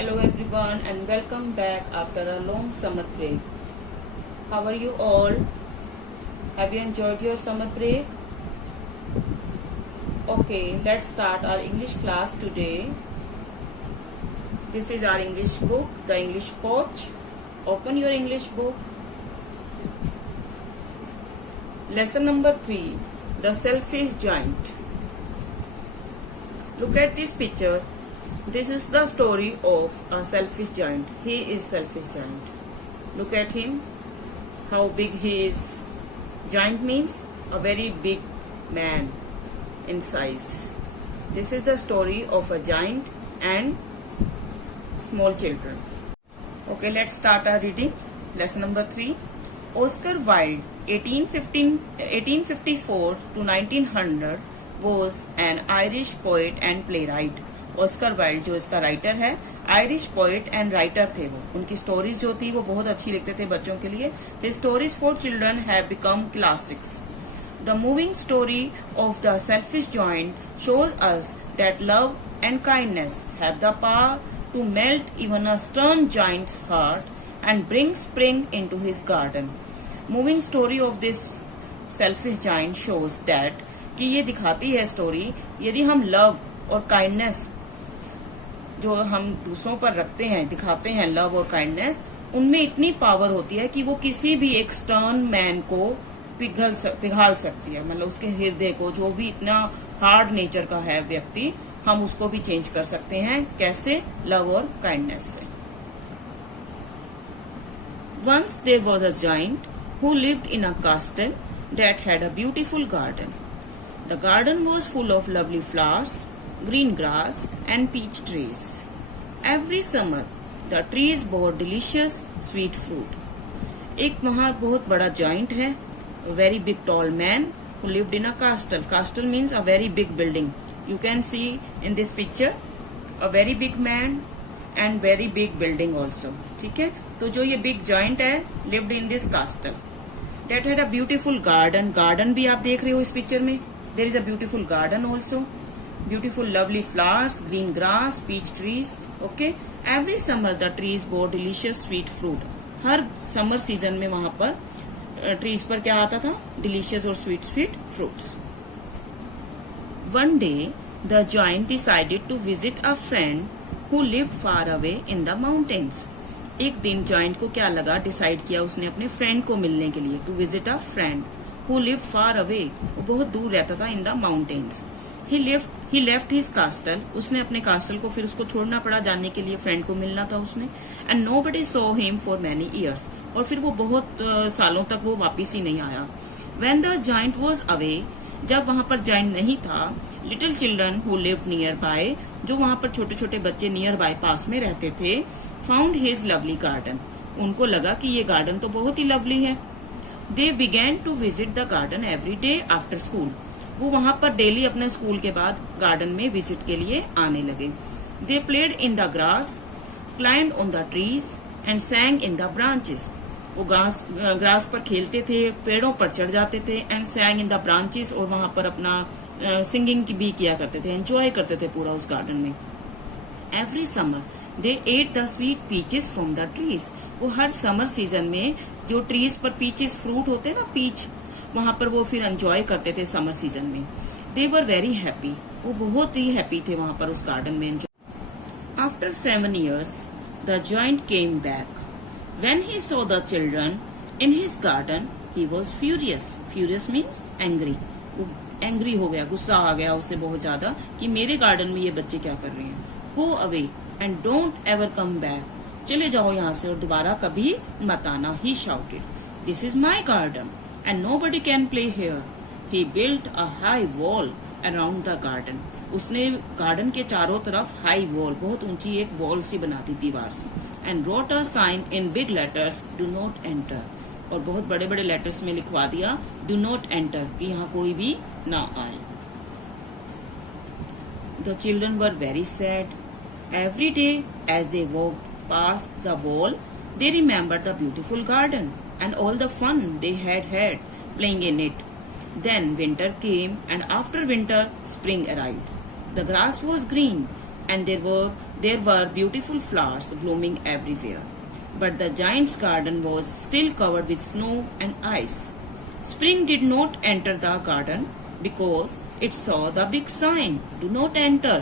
Hello everyone and welcome back after a long summer break. How are you all? Have you enjoyed your summer break? Okay, let's start our English class today. This is our English book, The English Coach. Open your English book. Lesson number 3, The Selfish Giant. Look at this picture. This is the story of a selfish giant. He is selfish giant. Look at him, how big he is. Giant means a very big man in size. This is the story of a giant and small children. Okay, let's start our reading. Lesson number 3. Oscar Wilde, 1854 to 1900, was an Irish poet and playwright. Oscar Wilde जो इसका writer है, Irish poet and writer थे वो. उनकी stories जो थी वो बहुत अच्छी लिखते थे बच्चों के लिए. His stories for children have become classics. The moving story of the selfish giant shows us that love and kindness have the power to melt even a stern giant's heart and bring spring into his garden. Moving story of this selfish giant shows that, कि ये दिखाती है story, यदि हम love और kindness जो हम दूसरों पर रखते हैं, दिखाते हैं लव और काइंडनेस, उनमें इतनी पावर होती है कि वो किसी भी एक स्टर्न मैन को पिघाल सकती है. मतलब उसके हृदय को, जो भी इतना हार्ड नेचर का है व्यक्ति, हम उसको भी चेंज कर सकते हैं. कैसे? लव और काइंडनेस से. Once there was a giant who lived in a castle that had a beautiful garden. The garden was full of lovely flowers, green grass and peach trees. Every summer, the trees bore delicious sweet fruit. एक वहाँ बहुत बड़ा giant है, a very big tall man who lived in a castle. Castle means a very big building. You can see in this picture a very big man and very big building also. ठीक है, तो जो ये big giant है, lived in this castle. That had a beautiful garden. Garden भी आप देख रहे हो इस पिक्चर में. There is a beautiful garden also. Beautiful lovely flowers, green grass, peach trees. Okay. Every summer the trees bore delicious sweet fruit. Her summer season में वहां पर ट्रीज पर क्या आता था? डिलीशियस और sweet sweet fruits. One day the giant decided to visit a friend who lived far away in the mountains. एक दिन giant को क्या लगा, डिसाइड किया उसने अपने फ्रेंड को मिलने के लिए. To visit a friend who lived far away. वो बहुत दूर रहता था in the mountains. He left his castle. उसने अपने कास्टल को फिर उसको छोड़ना पड़ा जाने के लिए, फ्रेंड को मिलना था उसने. And nobody saw him for many years. और फिर वो बहुत सालों तक वो वापिस ही नहीं आया. When the giant was away, जब वहां पर जाइंट नहीं था, little children who lived nearby, जो वहां पर छोटे छोटे बच्चे नियर बाय पास में रहते थे, found his lovely garden. उनको लगा कि ये गार्डन तो बहुत ही लवली है. They began to visit the garden every day after school. वो वहां पर डेली अपने स्कूल के बाद गार्डन में विजिट के लिए आने लगे. They played in the grass, climbed on the trees and sang in the branches. वो ग्रास पर खेलते थे, पेड़ों पर चढ़ जाते थे, and sang in the branches, और वहां पर अपना सिंगिंग भी किया करते थे, एंजॉय करते थे पूरा उस गार्डन में. Every summer they ate the sweet peaches from the trees. वो हर समर सीजन में जो ट्रीज पर पीचेस फ्रूट होते हैं ना, पीच, वहां पर वो फिर एंजॉय करते थे समर सीजन में. They were very happy. वो बहुत ही हैप्पी थे वहां पर उस गार्डन में enjoy. After 7 years, the giant came back. When he saw the children in his garden, he was furious. Furious means angry. वो एंग्री हो गया, गुस्सा आ गया उससे बहुत ज्यादा कि मेरे गार्डन में ये बच्चे क्या कर रहे हैं. Go away and don't ever come back. चले जाओ यहाँ से और दोबारा कभी मत आना. He shouted. This is my garden and nobody can play here. He built a high wall around the garden. उसने गार्डन के चारों तरफ हाई वॉल, बहुत ऊंची एक वॉल सी बना दी दीवार से. And wrote a sign in big letters, do not enter. और बहुत बड़े बड़े लेटर्स में लिखवा दिया do not enter, कि यहाँ कोई भी ना आए. The children were very sad. Every day as they walked past the wall, they remembered the beautiful garden and all the fun they had playing in it. Then winter came, and after winter spring arrived. The grass was green and there were beautiful flowers blooming everywhere. But the giant's garden was still covered with snow and ice. Spring did not enter the garden because it saw the big sign, "Do not enter."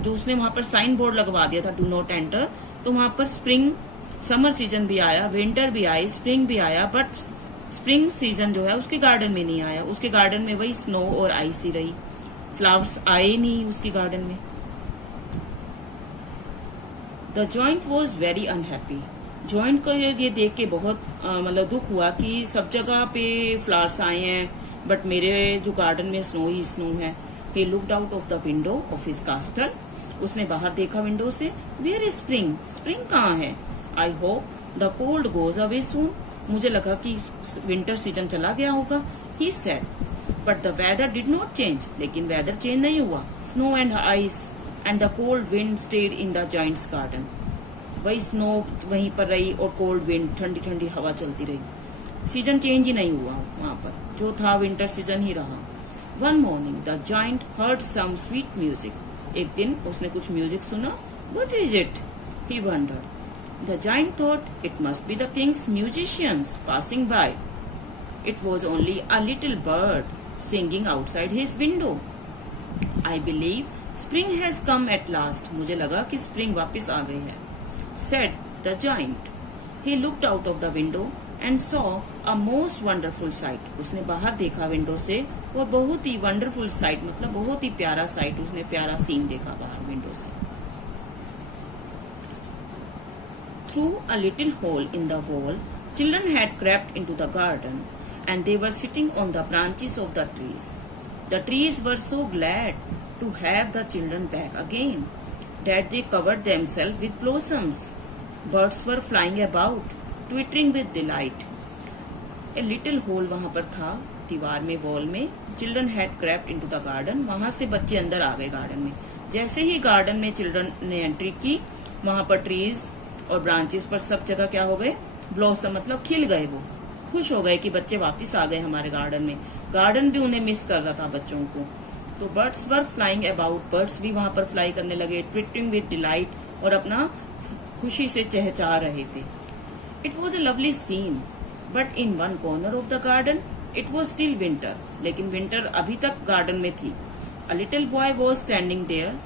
जो उसने वहां पर sign board लगवा दिया था, "Do not enter", तो वहां पर स्प्रिंग, समर सीजन भी आया, विंटर भी आई, स्प्रिंग भी आया, बट स्प्रिंग सीजन जो है उसके गार्डन में नहीं आया। उसके गार्डन में वही स्नो और आइस ही रही, फ्लावर्स आए नहीं उसके गार्डन में। The joint was very unhappy. Joint को ये देख के बहुत मतलब दुख हुआ कि सब जगह पे फ्लावर्स आए हैं बट मेरे जो गार्डन में स्नो ही स्नो है। He looked out of the window of his कास्टल। उसने बाहर देखा विंडो से। Where is spring? स्प्रिंग कहाँ है? I hope the cold goes away soon. मुझे लगा कि विंटर सीजन चला गया होगा। He said. But the weather did not change. लेकिन वेदर चेंज नहीं हुआ। Snow and ice and the cold wind stayed in the giant's garden. वही स्नो वहीं पर रही और कोल्ड विंड, ठंडी ठंडी हवा चलती रही। सीजन चेंज ही नहीं हुआ वहां पर, जो था विंटर सीजन ही रहा। One morning the giant heard some sweet music. एक दिन उसने कुछ म्यूजिक सुना। What is it? He wondered. The giant thought it must be the king's musicians passing by. It was only a little bird singing outside his window. I believe spring has come at last. मुझे लगा कि spring वापिस आ गई है। said the giant. He looked out of the window and saw a most wonderful sight. उसने बाहर देखा window से और बहुत ही वंडरफुल साइट, मतलब बहुत ही प्यारा साइट, उसने प्यारा सीन देखा बाहर विंडो से। Through a little hole in the wall, children had crept into the garden and they were sitting on the branches of the trees. The trees were so glad to have the children back again that they covered themselves with blossoms. Birds were flying about, twittering with delight. A little hole वहां पर था दीवार में, wall में। Children had crept into the garden. वहां से बच्चे अंदर आ गए गार्डन में। जैसे ही गार्डन में चिल्ड्रन ने एंट्री की, वहां पर ट्रीज और ब्रांचेस पर सब जगह क्या हो गए? ब्लॉसम, मतलब खिल गए। वो खुश हो गए कि बच्चे वापस आ गए हमारे गार्डन में। गार्डन भी उन्हें मिस कर रहा था बच्चों को। तो birds were flying about. Birds भी वहां पर फ्लाई करने लगे, ट्विटरिंग विद डिलाइट, और अपना खुशी से चहचहा रहे थे। It was a lovely scene but in one corner of the garden it was still winter. लेकिन विंटर अभी तक गार्डन में थी। A little boy was standing there.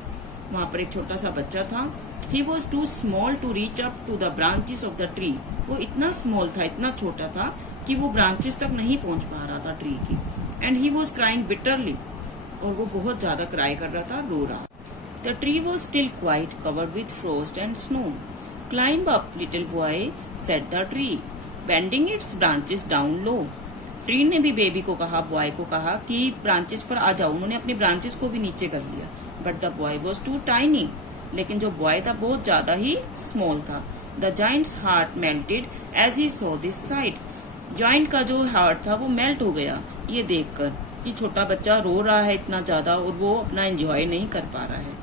वहां पर एक छोटा सा बच्चा था। He was too small to reach up to the branches of the tree. वो इतना स्मॉल था, इतना छोटा था कि वो ब्रांचेस तक नहीं पहुंच पा रहा था ट्री की। And he was crying bitterly, और वो बहुत ज्यादा क्राई कर रहा था, रो रहा। The tree was still quite covered with frost and snow. Climb up little boy, said the tree, bending it's branches down low. Tree ने भी बेबी को कहा, बॉय को कहा कि ब्रांचेस पर आ जाओ। उन्होंने अपनी ब्रांचेस को भी नीचे कर लिया। But the boy was too tiny. लेकिन जो बॉय था बहुत ज्यादा ही स्मॉल था। The giant's heart melted as he saw this sight. Giant का जो हार्ट था वो मेल्ट हो गया ये देखकर कि छोटा बच्चा रो रहा है इतना ज्यादा और वो अपना एंजॉय नहीं कर पा रहा है।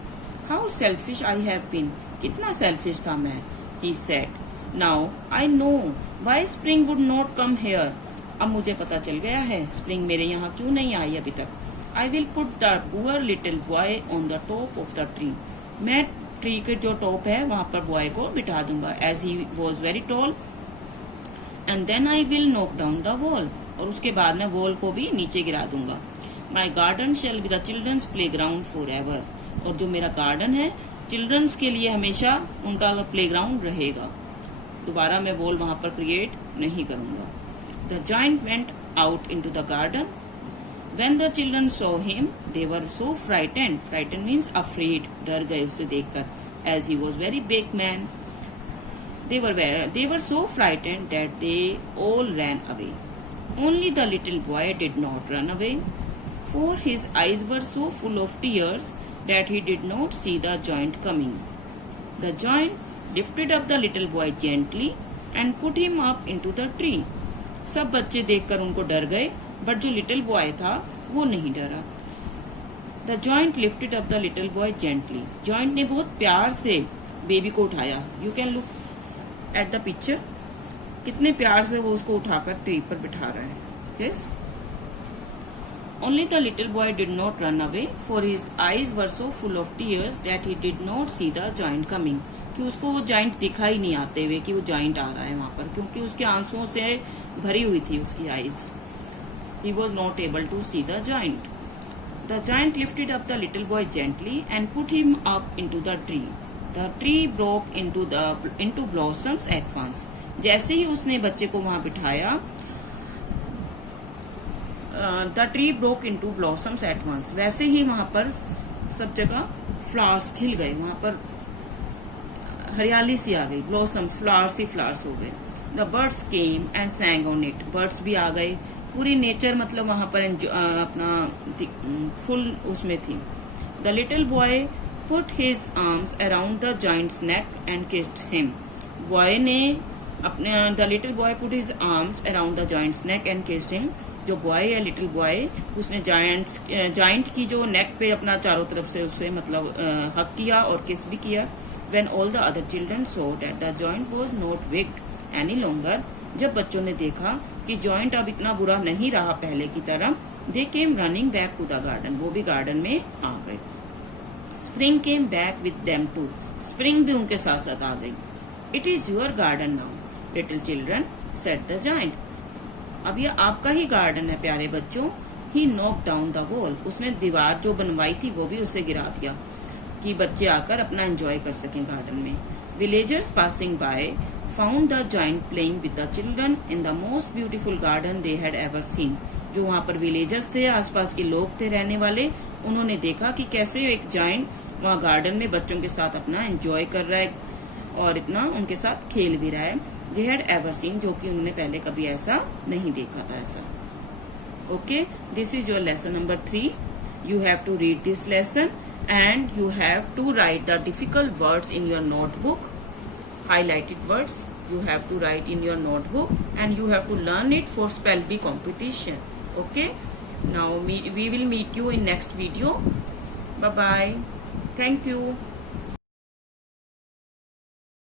How selfish I have been. कितना सेल्फिश था मैं। He said, now I know why spring would not come here. अब मुझे पता चल गया है स्प्रिंग मेरे यहाँ क्यों नहीं आई अभी तक। I will put the poor little boy on the top of the tree. मैं ट्री के जो टॉप है वहां पर बॉय को बिठा दूंगा, as he was very tall. And then I will knock down the wall. और उसके बाद मैं वॉल को भी नीचे गिरा दूंगा। My garden shall be the children's playground forever. और जो मेरा गार्डन है चिल्ड्रंस के लिए हमेशा उनका प्ले ग्राउंड रहेगा। दोबारा मैं वॉल वहां पर क्रिएट नहीं करूंगा। The giant went out into the garden. When the children saw him they were so frightened. Frightened means afraid, डर गए उसे देखकर, as he was very big man. They were so frightened that they all ran away. Only the little boy did not run away, for his eyes were so full of tears that he did not see the giant coming. The giant lifted up the little boy gently and put him up into the tree. सब बच्चे देखकर उनको डर गए, but जो little boy था वो नहीं डरा। The giant lifted up the little boy gently. Giant ने बहुत प्यार से बेबी को उठाया। You can look at the picture, कितने प्यार से वो उसको उठाकर ट्री पर बिठा रहा है। Yes, Only the little boy did not run away, for his eyes were so full of tears that he did not see the giant coming. कि उसको वो जाइंट दिखा ही नहीं आते हुए कि वो जाइंट आ रहा है वहां पर, क्योंकि उसके आंसुओं से भरी हुई थी उसकी eyes. He was not able to see the giant. The giant lifted up the little boy gently and put him up into the tree. The tree broke into blossoms at once. जैसे ही उसने बच्चे को वहां बिठाया, the tree broke into blossoms at once. वैसे ही वहां पर सब जगह फ्लावर्स खिल गए, वहां पर हरियाली सी आ गई, ब्लॉसम फ्लावर्स ही फ्लावर्स हो गए. The birds came and सैंग on it. Birds भी आ गए, पूरी नेचर मतलब वहां पर अपना फुल उसमें थी. The little boy put his arms around the Giants neck and kissed him. Boy ने अपने the little boy put his arms around the Giants neck and kissed him. जो बॉय है लिटिल बॉय, उसने giant की जो नेक पे अपना चारों तरफ से उसे मतलब हक किया और किस भी किया. When all the other children saw that the joint was not wicked any longer, जब बच्चों ने देखा कि जॉइंट अब इतना बुरा नहीं रहा पहले की तरह, they came running back to the garden. वो भी गार्डन में आ गए. Spring came back with them too. Spring भी उनके साथ साथ आ गई. It is your garden now, little children, said the giant. अब ये आपका ही गार्डन है प्यारे बच्चों. He knocked down the wall. उसने दीवार जो बनवाई थी वो भी उसे गिरा दिया कि बच्चे आकर अपना एंजॉय कर सकें गार्डन में. Villagers passing by found the giant playing with the children in the most beautiful garden they had ever seen. जो वहां पर विलेजर्स थे, आसपास के लोग थे रहने वाले, उन्होंने देखा कि कैसे एक जाइंट वहां गार्डन में बच्चों के साथ अपना एंजॉय कर रहा है और इतना उनके साथ खेल भी रहा है. दे हैड एवर सीन, जो कि उन्होंने पहले कभी ऐसा नहीं देखा था ऐसा. Okay, this is your lesson number 3. You have to read this lesson and you have to write the difficult words in your notebook. Highlighted words you have to write in your notebook and you have to learn it for spell bee competition. Okay, now we will meet you in next video. Bye bye. Thank you.